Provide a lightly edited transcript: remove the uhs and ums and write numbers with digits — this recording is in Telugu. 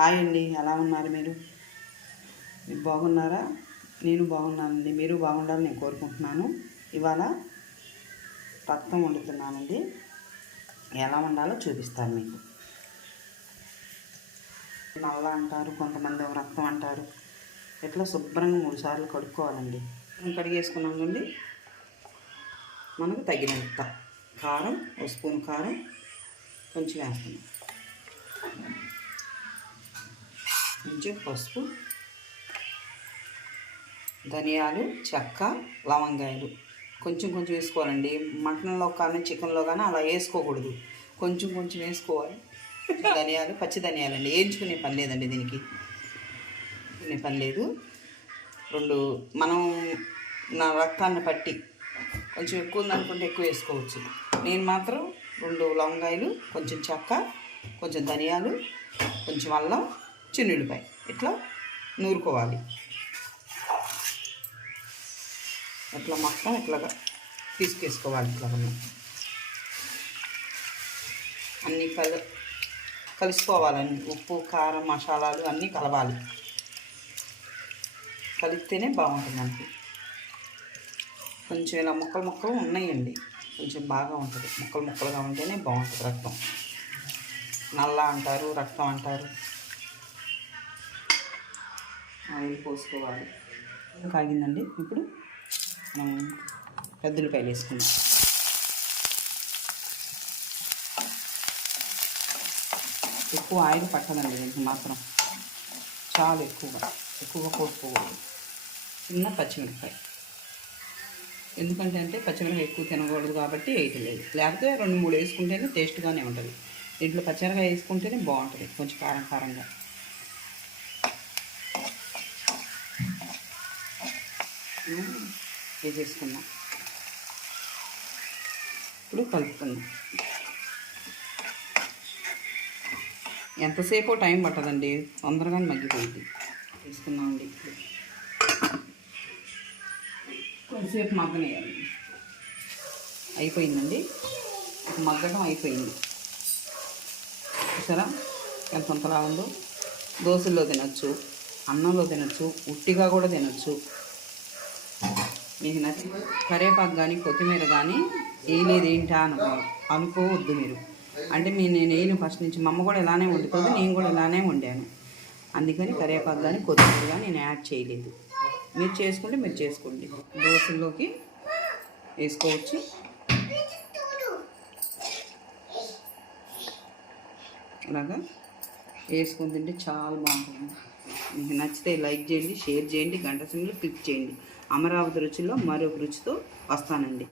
హాయ్ అండి, ఎలా ఉన్నారు మీరు బాగున్నారా? నేను బాగున్నానండి. మీరు బాగుండాలని నేను కోరుకుంటున్నాను. ఇవాళ రక్తం వండుతున్నానండి. ఎలా వండాలో చూపిస్తాను మీకు. నల్ల అంటారు, కొంతమంది రక్తం అంటారు. ఇట్లా శుభ్రంగా 3 సార్లు కడుక్కోవాలండి. కడిగేసుకున్నామండి. మనకు తగినంత కారం, 1 స్పూన్ కారం కొంచెం వేస్తున్నాం, కొంచెం పసుపు, ధనియాలు, చెక్క, లవంగాయలు కొంచెం కొంచెం వేసుకోవాలండి. మటన్లో కానీ చికెన్లో కానీ అలా వేసుకోకూడదు, కొంచెం కొంచెం వేసుకోవాలి. ధనియాలు, పచ్చి ధనియాలండి, వేయించుకునే పని లేదండి, దీనికి పని లేదు. 2 మనం నా రక్తాన్ని పట్టి కొంచెం ఎక్కువ ఉందనుకుంటే ఎక్కువ వేసుకోవచ్చు. నేను మాత్రం 2 లవంగాయలు, కొంచెం చెక్క, కొంచెం ధనియాలు, కొంచెం అల్లం, చిన్నుల్లిపాయ ఇట్లా నూరుకోవాలి. ఇట్లా మొత్తం ఇట్లాగా తీసుకేసుకోవాలి. ఇట్లా అన్నీ కలిసిపోవాలండి. ఉప్పు, కారం, మసాలాలు అన్నీ కలవాలి. కలిపితేనే బాగుంటుంది మనకి. కొంచెం ఇలా ముక్కలు ముక్కలు ఉన్నాయండి, కొంచెం బాగా ఉంటుంది. ముక్కలు ముక్కలుగా ఉంటేనే బాగుంటుంది రక్తం. నల్ల అంటారు, రక్తం అంటారు. ఆయిల్ పోసుకోవాలి. కాగిందండి. ఇప్పుడు మనం పెద్దలపాయలు వేసుకుందాం. ఎక్కువ ఆయిల్ పట్టదండి దీనికి మాత్రం, చాలా ఎక్కువగా కోసుకోకూడదు. చిన్న పచ్చిమిరపకాయ, ఎందుకంటే పచ్చిమిరపకాయ ఎక్కువ తినకూడదు కాబట్టి వేయట్లేదు. లేకపోతే 2-3 వేసుకుంటేనే టేస్ట్గానే ఉంటుంది. దీంట్లో పచ్చిమిరపకాయ వేసుకుంటేనే బాగుంటుంది, కొంచెం కారం కారంగా. వేసేసుకున్నాం. ఇప్పుడు కలుపుకుందాం. ఎంతసేపు టైం పట్టదండి, తొందరగానే మగ్గిపోయింది. వేసుకున్నామండి. ఇప్పుడు కొంతసేపు మగ్గనేయాలి. అయిపోయిందండి, మగ్గడం అయిపోయింది. చూసారా ఎంత అంతలా ఉందో? దోశల్లో తినచ్చు, అన్నంలో తినచ్చు, ఉట్టిగా కూడా తినచ్చు. మీకు నచ్చి కరివేపాకు కానీ కొత్తిమీర కానీ వేయలేదు ఏంటా అనుకోవద్దు మీరు. అంటే నేను వేయను ఫస్ట్ నుంచి. మా అమ్మ కూడా ఇలానే వండుతుంది, నేను కూడా ఇలానే వండాను. అందుకని కరివేపాకు కానీ కొత్తిమీర కానీ నేను యాడ్ చేయలేదు. మీరు చేసుకుంటే మీరు చేసుకోండి. దోశల్లోకి వేసుకోవచ్చు. ఇలాగా వేసుకొని తింటే చాలా బాగుంటుంది. మీకు నచ్చితే లైక్ చేయండి, షేర్ చేయండి, గంట సింబల్ క్లిక్ చేయండి. అమరావతి రుచిలో మరొక రుచితో వస్తానండి.